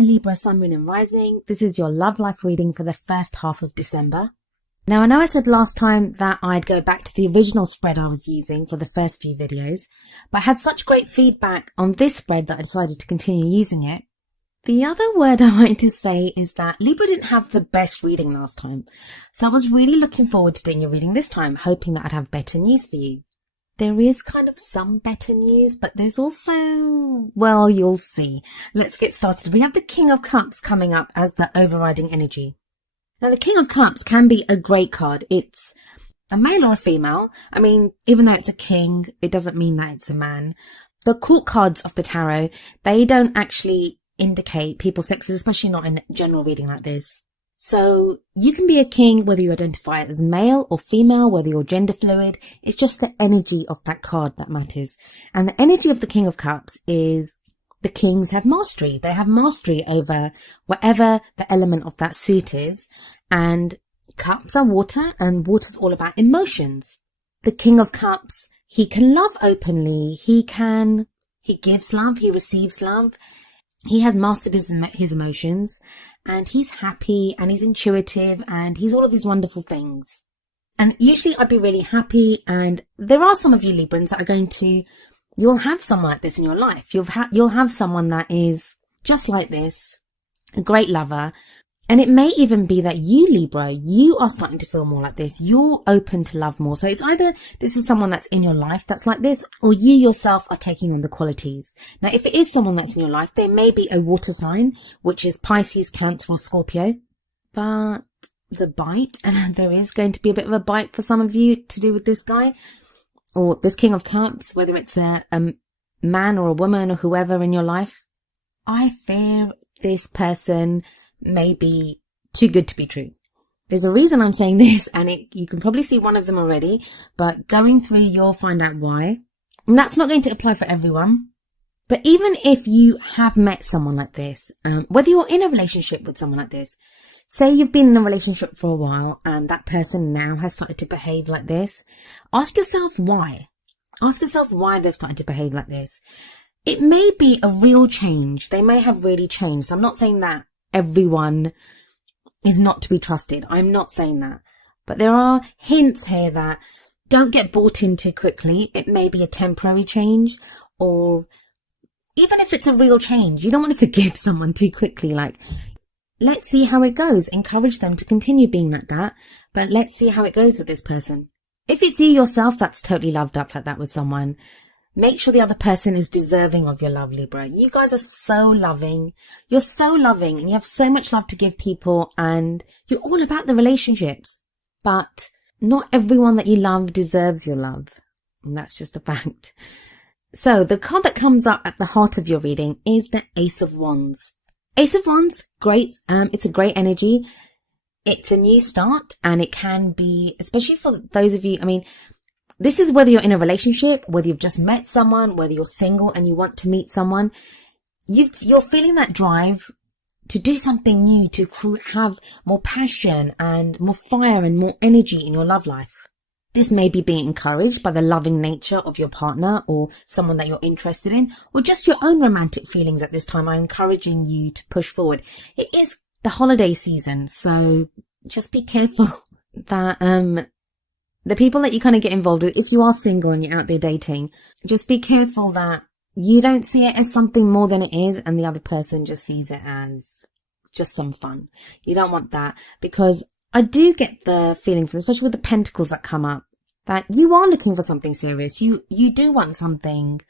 there, Libra, Sun, Moon and Rising. This is your love life reading for the first half of December. Now, I know I said last time that I'd go back to the original spread I was using for the first few videos, but I had such great feedback on this spread that I decided to continue using it. The other word I wanted to say is that Libra didn't have the best reading last time, so I was really looking forward to doing your reading this time, hoping that I'd have better news for you. There is kind of some better news, but there's also, well, you'll see. Let's get started. We have the King of Cups coming up as the overriding energy. Now, the King of Cups can be a great card. It's a male or a female. I mean, even though it's a king, it doesn't mean that it's a man. The court cards of the tarot, they don't actually indicate people's sexes, especially not in general reading like this. So you can be a king whether you identify as male or female, whether you're gender fluid. It's just the energy of that card that matters. And the energy of the King of Cups is the kings have mastery. They have mastery over whatever the element of that suit is. And cups are water, and water's all about emotions. The King of Cups, he can love openly. He gives love. He receives love. He has mastered his emotions, and he's happy, and he's intuitive, and he's all of these wonderful things. And usually I'd be really happy, and there are some of you Librans that are going to, you'll have someone like this in your life. You'll have someone that is just like this, a great lover. And it may even be that you, Libra, you are starting to feel more like this. You're open to love more. So it's either this is someone that's in your life that's like this, or you yourself are taking on the qualities. Now, if it is someone that's in your life, there may be a water sign, which is Pisces, Cancer or Scorpio. But the bite, and there is going to be a bit of a bite for some of you to do with this guy, or this King of Cups, whether it's a man or a woman or whoever in your life. I fear this person may be too good to be true. There's a reason I'm saying this, and you can probably see one of them already, but going through, you'll find out why. And that's not going to apply for everyone. But even if you have met someone like this, whether you're in a relationship with someone like this, say you've been in a relationship for a while and that person now has started to behave like this, ask yourself why. Ask yourself why they've started to behave like this. It may be a real change. They may have really changed. So I'm not saying that everyone is not to be trusted. I'm not saying that. But there are hints here that don't get bought in too quickly. It may be a temporary change, or even if it's a real change, you don't want to forgive someone too quickly. Like, let's see how it goes. Encourage them to continue being like that, but let's see how it goes with this person. If it's you yourself that's totally loved up like that with someone, make sure the other person is deserving of your love, Libra. You guys are so loving. You're so loving, and you have so much love to give people, and you're all about the relationships. But not everyone that you love deserves your love. And that's just a fact. So the card that comes up at the heart of your reading is the Ace of Wands. Ace of Wands, great. It's a great energy. It's a new start, and it can be, especially for those of you, I mean, this is whether you're in a relationship, whether you've just met someone, whether you're single and you want to meet someone. You're feeling that drive to do something new, to have more passion and more fire and more energy in your love life. This may be being encouraged by the loving nature of your partner or someone that you're interested in, or just your own romantic feelings at this time are encouraging you to push forward. It is the holiday season, so just be careful that the people that you kind of get involved with, if you are single and you're out there dating, just be careful that you don't see it as something more than it is, and the other person just sees it as just some fun. You don't want that, because I do get the feeling, from, especially with the pentacles that come up, that you are looking for something serious. You do want something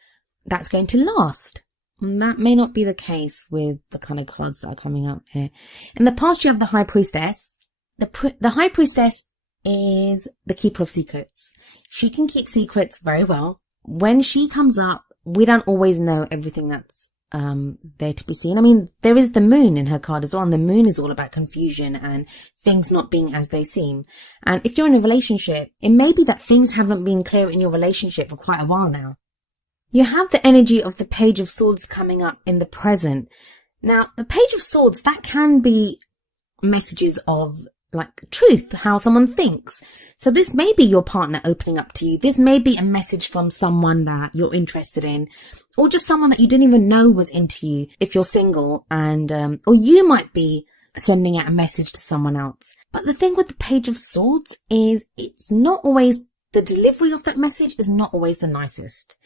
that's going to last. And that may not be the case with the kind of cards that are coming up here. In the past, you have the High Priestess. The High Priestess is the keeper of secrets. She can keep secrets very well. When she comes up, we don't always know everything that's there to be seen. I mean, there is the moon in her card as well, and the moon is all about confusion and things not being as they seem. And if you're in a relationship, it may be that things haven't been clear in your relationship for quite a while now. You have the energy of the Page of Swords coming up in the present. Now, the Page of Swords, that can be messages of like truth, how someone thinks. So this may be your partner opening up to you. This may be a message from someone that you're interested in, or just someone that you didn't even know was into you if you're single, and or you might be sending out a message to someone else. But the thing with the Page of Swords is it's not always, the delivery of that message is not always the nicest.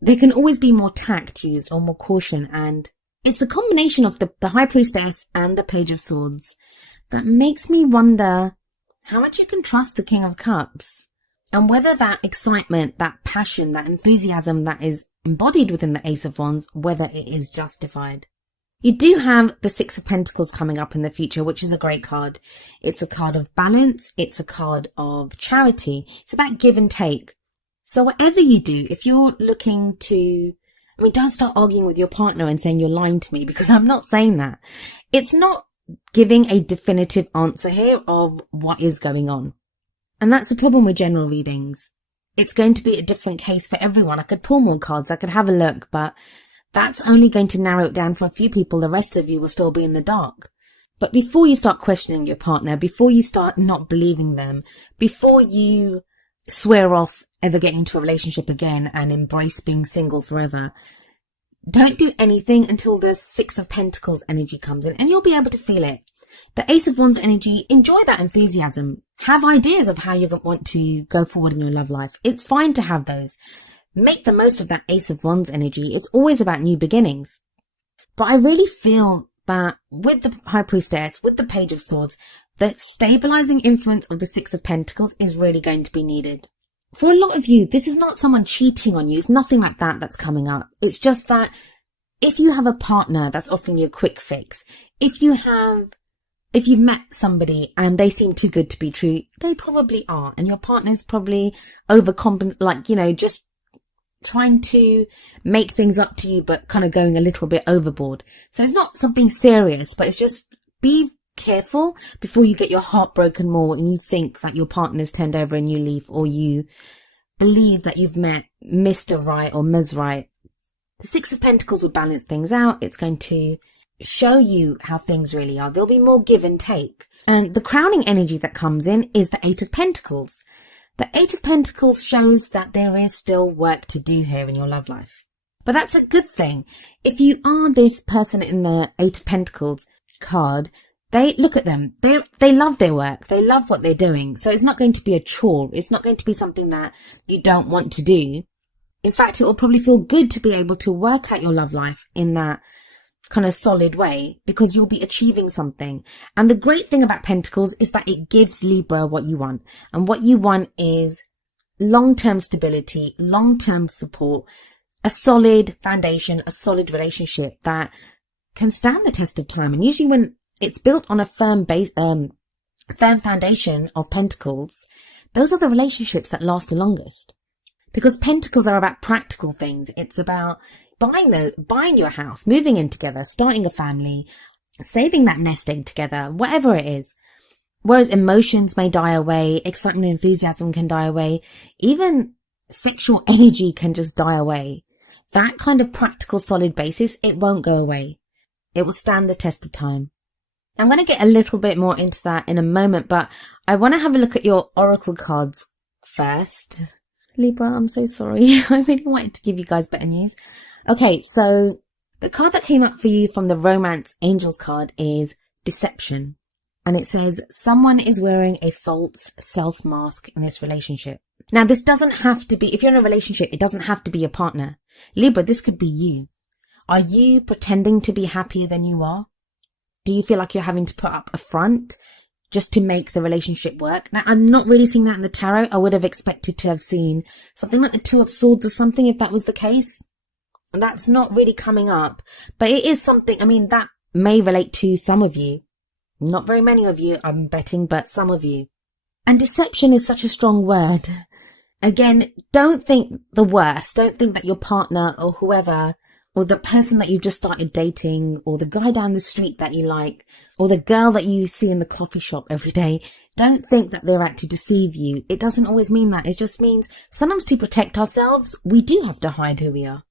There can always be more tact used or more caution, and it's the combination of the High Priestess and the Page of Swords that makes me wonder how much you can trust the King of Cups, and whether that excitement, that passion, that enthusiasm that is embodied within the Ace of Wands, whether it is justified. You do have the Six of Pentacles coming up in the future, which is a great card. It's a card of balance. It's a card of charity. It's about give and take. So whatever you do, if you're looking to, don't start arguing with your partner and saying you're lying to me, because I'm not saying that. It's not giving a definitive answer here of what is going on. And that's the problem with general readings. It's going to be a different case for everyone. I could pull more cards. I could have a look, but that's only going to narrow it down for a few people. The rest of you will still be in the dark. But before you start questioning your partner, before you start not believing them, before you swear off ever getting into a relationship again and embrace being single forever, don't do anything until the Six of Pentacles energy comes in, and you'll be able to feel it. The Ace of Wands energy, enjoy that enthusiasm. Have ideas of how you want to go forward in your love life. It's fine to have those. Make the most of that Ace of Wands energy. It's always about new beginnings. But I really feel that with the High Priestess, with the Page of Swords, the stabilizing influence of the Six of Pentacles is really going to be needed. For a lot of you, this is not someone cheating on you. It's nothing like that that's coming up. It's just that if you have a partner that's offering you a quick fix, if you've met somebody and they seem too good to be true, they probably are. And your partner's probably just trying to make things up to you, but kind of going a little bit overboard. So it's not something serious, but it's just be careful before you get your heart broken more and you think that your partner's turned over a new leaf, or you believe that you've met Mr. Right or Ms. Right. The Six of Pentacles will balance things out. It's going to show you how things really are. There'll be more give and take. And the crowning energy that comes in is the Eight of Pentacles. The Eight of Pentacles shows that there is still work to do here in your love life. But that's a good thing. If you are this person in the Eight of Pentacles card, they look at them. They love their work. They love what they're doing. So it's not going to be a chore. It's not going to be something that you don't want to do. In fact, it will probably feel good to be able to work out your love life in that kind of solid way, because you'll be achieving something. And the great thing about Pentacles is that it gives Libra what you want. And what you want is long-term stability, long-term support, a solid foundation, a solid relationship that can stand the test of time. And usually when it's built on a firm foundation of Pentacles, those are the relationships that last the longest. Because Pentacles are about practical things. It's about buying your house, moving in together, starting a family, saving that nest egg together, whatever it is. Whereas emotions may die away, excitement and enthusiasm can die away, even sexual energy can just die away. That kind of practical solid basis, it won't go away. It will stand the test of time. I'm going to get a little bit more into that in a moment, but I want to have a look at your oracle cards first. Libra, I'm so sorry. I really wanted to give you guys better news. Okay, so the card that came up for you from the Romance Angels card is Deception. And it says, someone is wearing a false self-mask in this relationship. Now, this doesn't have to be, if you're in a relationship, it doesn't have to be your partner. Libra, this could be you. Are you pretending to be happier than you are? Do you feel like you're having to put up a front just to make the relationship work? Now, I'm not really seeing that in the tarot. I would have expected to have seen something like the Two of Swords or something if that was the case. And that's not really coming up. But it is something, that may relate to some of you. Not very many of you, I'm betting, but some of you. And deception is such a strong word. Again, don't think the worst. Don't think that your partner or whoever, or the person that you just started dating, or the guy down the street that you like, or the girl that you see in the coffee shop every day, don't think that they're out to deceive you. It doesn't always mean that. It just means sometimes to protect ourselves, we do have to hide who we are.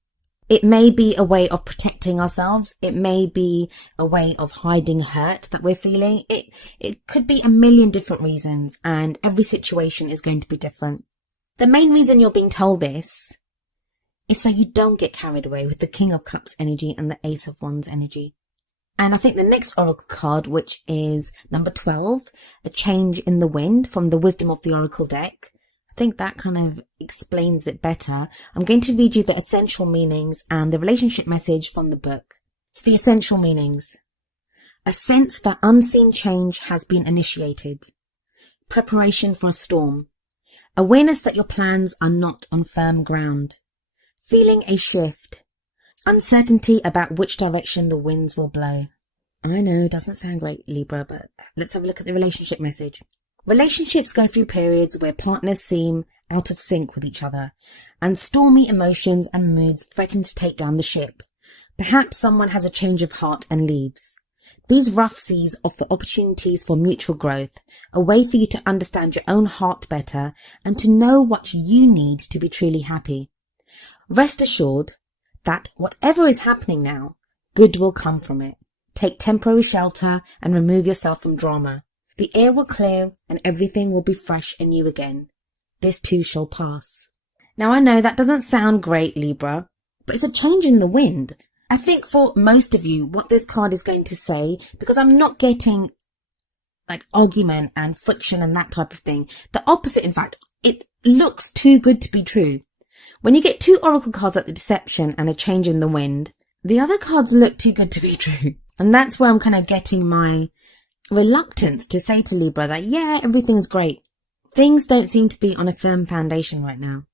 It may be a way of protecting ourselves. It may be a way of hiding hurt that we're feeling. It could be a million different reasons, and every situation is going to be different. The main reason you're being told this is so you don't get carried away with the King of Cups energy and the Ace of Wands energy. And I think the next oracle card, which is number 12, a change in the wind from the Wisdom of the Oracle deck, I think that kind of explains it better. I'm going to read you the essential meanings and the relationship message from the book. So the essential meanings. A sense that unseen change has been initiated. Preparation for a storm. Awareness that your plans are not on firm ground. Feeling a shift. Uncertainty about which direction the winds will blow. I know, doesn't sound great, Libra, but let's have a look at the relationship message. Relationships go through periods where partners seem out of sync with each other, and stormy emotions and moods threaten to take down the ship. Perhaps someone has a change of heart and leaves. These rough seas offer opportunities for mutual growth, a way for you to understand your own heart better and to know what you need to be truly happy. Rest assured that whatever is happening now, good will come from it. Take temporary shelter and remove yourself from drama. The air will clear and everything will be fresh and new again. This too shall pass. Now I know that doesn't sound great, Libra, but it's a change in the wind. I think for most of you, what this card is going to say, because I'm not getting like argument and friction and that type of thing. The opposite, in fact, it looks too good to be true. When you get two oracle cards like the Deception and a change in the wind, the other cards look too good to be true. And that's where I'm kind of getting my reluctance to say to Libra that, yeah, everything's great. Things don't seem to be on a firm foundation right now.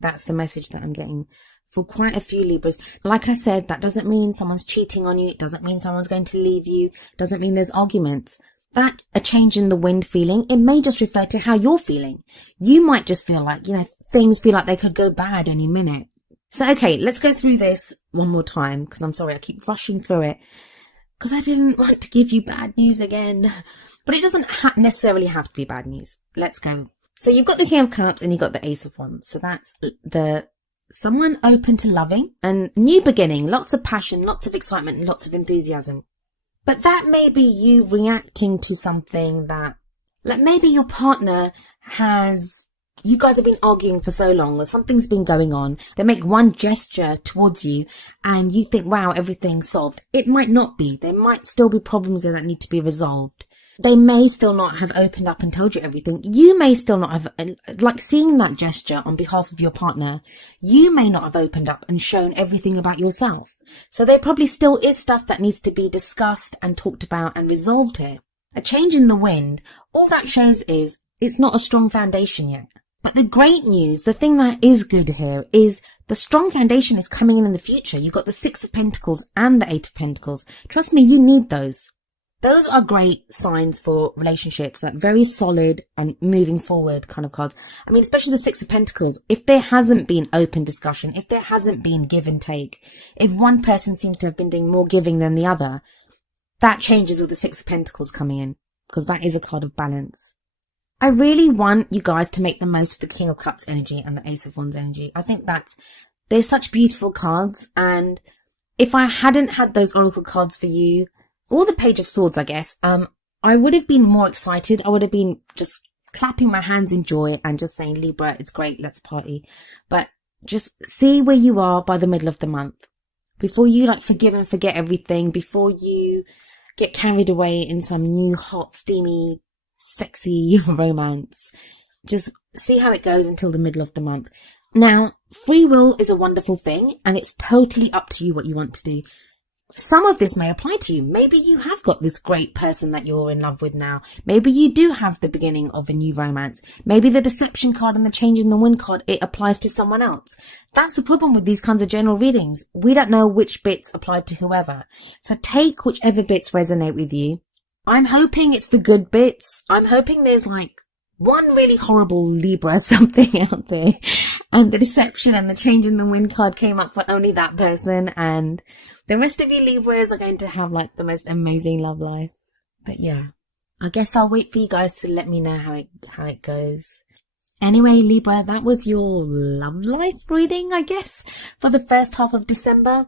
That's the message that I'm getting for quite a few Libras. Like I said, that doesn't mean someone's cheating on you. It doesn't mean someone's going to leave you. It doesn't mean there's arguments. That a change in the wind feeling, it may just refer to how you're feeling. You might just feel like, things feel like they could go bad any minute. So, okay, let's go through this one more time, because I'm sorry, I keep rushing through it, because I didn't want to give you bad news again. But it doesn't necessarily have to be bad news. Let's go. So you've got the King of Cups and you've got the Ace of Wands. So that's someone open to loving and new beginning, lots of passion, lots of excitement, and lots of enthusiasm. But that may be you reacting to something that, like maybe your partner you guys have been arguing for so long, or something's been going on. They make one gesture towards you and you think, wow, everything's solved. It might not be. There might still be problems there that need to be resolved. They may still not have opened up and told you everything. You may still not have, like seeing that gesture on behalf of your partner, you may not have opened up and shown everything about yourself. So there probably still is stuff that needs to be discussed and talked about and resolved here. A change in the wind, all that shows is it's not a strong foundation yet. But the great news, the thing that is good here, is the strong foundation is coming in the future. You've got the Six of Pentacles and the Eight of Pentacles. Trust me, you need those. Those are great signs for relationships, like very solid and moving forward kind of cards. I mean, especially the Six of Pentacles. If there hasn't been open discussion, if there hasn't been give and take, if one person seems to have been doing more giving than the other, that changes with the Six of Pentacles coming in, because that is a card of balance. I really want you guys to make the most of the King of Cups energy and the Ace of Wands energy. I think that they're such beautiful cards, and if I hadn't had those oracle cards for you, or the Page of Swords, I guess, I would have been more excited. I would have been just clapping my hands in joy and just saying, Libra, it's great, let's party. But just see where you are by the middle of the month. Before you forgive and forget everything, before you get carried away in some new hot, steamy, sexy romance. Just see how it goes until the middle of the month. Now, free will is a wonderful thing, and it's totally up to you what you want to do. Some of this may apply to you. Maybe you have got this great person that you're in love with now. Maybe you do have the beginning of a new romance. Maybe the Deception card and the Change in the Wind card, it applies to someone else. That's the problem with these kinds of general readings. We don't know which bits apply to whoever. So take whichever bits resonate with you. I'm hoping it's the good bits. I'm hoping there's one really horrible Libra something out there, and the Deception and the Change in the Wind card came up for only that person, and the rest of you Libras are going to have the most amazing love life. But yeah, I guess I'll wait for you guys to let me know how it goes. Anyway, Libra, that was your love life reading, I guess, for the first half of December.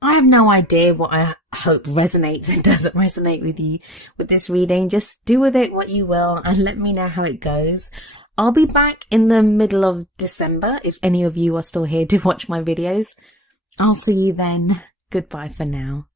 I have no idea what I hope resonates and doesn't resonate with you with this reading. Just do with it what you will and let me know how it goes. I'll be back in the middle of December if any of you are still here to watch my videos. I'll see you then. Goodbye for now.